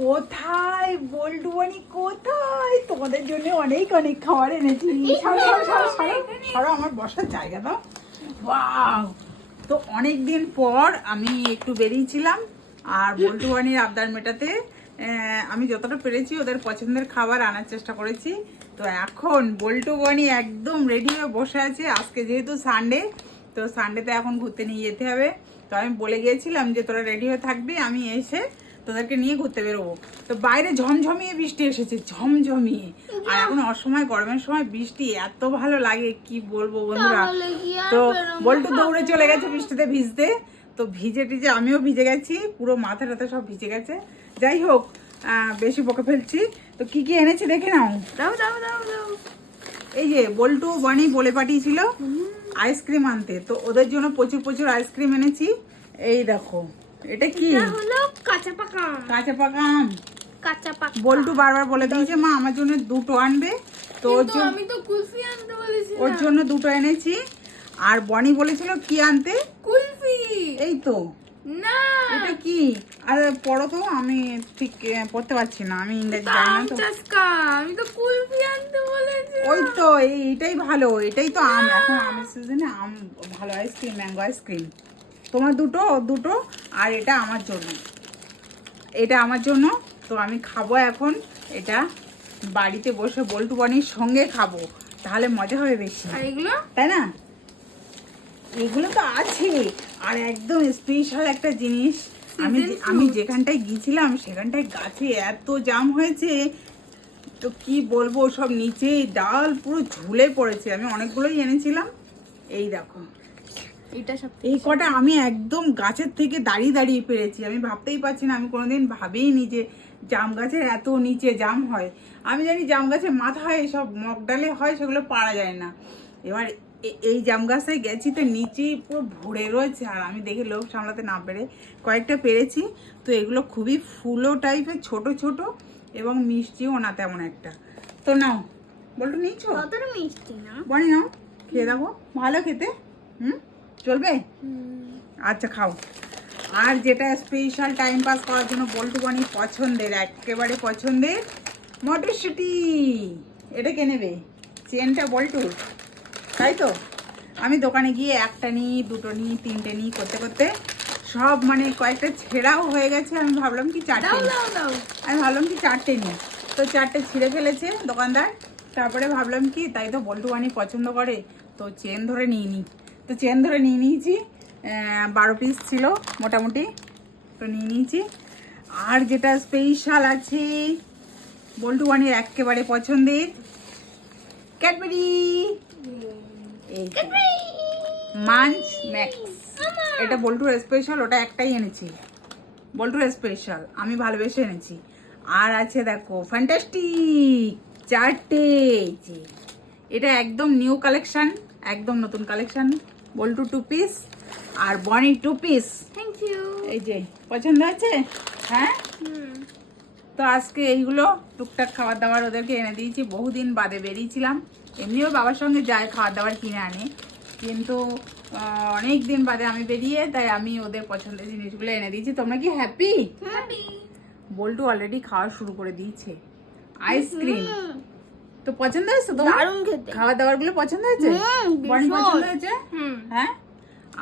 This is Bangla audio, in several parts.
কোথায়? বল্টু বানি কোথায়? তোমাদের জন্য অনেক অনেক খাবার এনেছি। সরো, আমার বসার জায়গা দাও। ওয়াও! তো অনেক দিন পর আমি একটু বেরিয়েছিলাম আর বানির আবদার মেটাতে আমি যতটা পেরেছি ওদের পছন্দের খাবার আনার চেষ্টা করেছি। তো এখন বল্টু একদম রেডি হয়ে বসে আছে। আজকে যেহেতু সানডে তো সানডেতে এখন ঘুরতে নিয়ে যেতে হবে। তো আমি বলে গিয়েছিলাম যে তোরা রেডি হয়ে থাকবি আমি এসে তোদেরকে নিয়ে ঘুরতে বেরোবো। তো বাইরে ঝমঝমিয়ে বৃষ্টি এসেছে ঝমঝমিয়ে। আর এখন অসময় গরমের সময় বৃষ্টি এত ভালো লাগে কি বলব বন্ধুরা? তো বল্টু দৌড়ে চলে গেছে বৃষ্টিতে ভিজতে। তো ভিজে টিজে আমিও ভিজে গেছি পুরো মাথা টাথা সব ভিজে গেছে। যাই হোক বেশি বকে ফেলছি। তো কি কি এনেছে দেখে নাও। দাও দাও দাও দাও। এই যে বল্টু বানি বলে পাঠিয়েছিল আইসক্রিম আনতে। তো ওদের জন্য প্রচুর প্রচুর আইসক্রিম এনেছি। এই দেখো এটা কি? হলো কাঁচা পাকা কাঁচা পাকা আম কাঁচা পাকা বল্টু বারবার বলে দিয়েছে মা আমার জন্য দুটো আনবে। তো ওর জন্য আমি তো কুলফি আনতে বলেছি ওর জন্য দুটো এনেছি। আর বনি বলেছিল কি আনতে? কুলফি। এই তো। না। এটা কি? আর পড়ো তো আমি ঠিক পড়তে পারছি না আমি ইংরেজি জানি না তো। আমি তো কুলফি আনতে বলেছি। ওই তো এই- এইটাই ভালো এটাই তো আম। এখন আমের সিজনে আম ভালো আইসক্রিম ম্যাঙ্গো আইসক্রিম তোমার দুটো ওর দুটো আর এটা আমার জন্য। এটা আমার জন্য তো আমি খাব এখন। এটা বাড়িতে বসে বল্টু বানির সঙ্গে খাব। তাহলে মজা হবে বেশি। আর এগুলো? তাই না? এগুলো তো আছে। আর একদম স্পেশাল একটা জিনিস। আমি আমি যেখানটায় গিয়েছিলাম সেখানটায় গাছে এত জাম হয়েছে। তো কি বলব সব নিচে ডাল পুরো ঝুলে পড়েছে। আমি অনেকগুলোই এনেছিলাম। এই দেখো। এটা সব এই কটা আমি একদম গাছের থেকে দাঁড়িয়ে দাঁড়িয়ে পেরেছি। আমি ভাবতেই পারছি না আমি কোনোদিন ভাবিনি যে জাম গাছের এত নিচে জাম হয়। আমি জানি জাম গাছের মাথায় সব মগডালে হয় সেগুলো পারা যায় না। এবার এই জাম গাছটায় গেছি তো নিচে পুরো ভরে রয়েছে আর আমি দেখে লোভ সামলাতে না পেরে কয়েকটা পেরেছি। তো এগুলো খুবই ফুলো টাইপের ছোট ছোট এবং মিষ্টিও না তেমন একটা। তো নাও বলতো নিয়েছো? কতটা মিষ্টি না? বনি নাও খেয়ে দেখো। ভালো খেতে হুম? চলবে? আচ্ছা খাও। আর যেটা স্পেশাল টাইম পাস করার জন্য বল্টু বানি পছন্দের একেবারে পছন্দের মটরশুঁটি। এটা কে নেবে? চেনটা বল্টুর। তাই তো? আমি দোকানে গিয়ে একটা নিই দুটো নিই তিনটে নিই করতে করতে সব মানে কয়েকটা ছেঁড়াও হয়ে গেছে। আমি ভাবলাম কি চারটে আমি ভাবলাম কি চারটে নিই তো চারটে ছিঁড়ে ফেলেছে দোকানদার। তারপরে ভাবলাম কি তাই তো বল্টু বানি পছন্দ করে তো চেন ধরে নিয়ে নিই তো চেন ধরে নিয়ে নিয়েছি বারো পিস ছিল মোটামুটি, তো নিয়ে নিয়েছি। আর যেটা স্পেশাল আছে, বল্টু বানির একেবারে পছন্দের ক্যাডবেরি মাঞ্চ ম্যাক্স এটা বল্টুর স্পেশাল ওটা একটাই এনেছি। বল্টুর স্পেশাল আমি ভালোবেসে এনেছি। আর আছে দেখো ফ্যান্টাস্টিক চারটে। এটা একদম নিউ কালেকশান একদম নতুন কালেকশন বল্টু টু পিস আর বনি টু পিস থ্যাংক ইউ এই যে পছন্দ আছে হ্যাঁ? তো আজকে এইগুলো টুকটাক খাবার দাবার ওদেরকে এনে দিয়েছি। বহুদিন বাদে বেরিয়েছিলাম। এমনিও বাবার সঙ্গে যায় খাবার দাবার কিনে আনে। কিন্তু অনেক দিন বাদে আমি বেরিয়ে তাই আমি ওদের পছন্দের জিনিসগুলো এনে দিয়েছি। তোমরা কি হ্যাপি বল্টু অলরেডি খাওয়া শুরু করে দিয়েছে। আইসক্রিম তো পছন্দ হয়েছে তোমার? খাবার দাবারগুলো পছন্দ হয়েছে? বনি পছন্দ হয়েছে? হ্যাঁ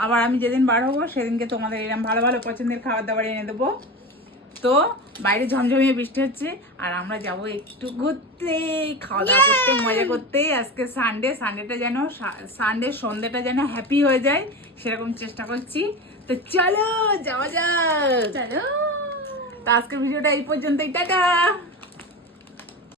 আবার আমি যেদিন বার হব সেদিনকে তোমাদের এরকম ভালো ভালো পছন্দের খাবার দাবার এনে দেবো। তো বাইরে ঝমঝমিয়ে বৃষ্টি হচ্ছে আর আমরা যাব একটু ঘুরতে খাওয়া দাওয়া করতে মজা করতে। আজকে সানডে সানডেটা যেন সানডে সন্ধ্যেটা যেন হ্যাপি হয়ে যায় সেরকম চেষ্টা করছি। তো চলো যাওয়া যাক। চলো। তো আজকের ভিডিওটা এই পর্যন্তই টাটা!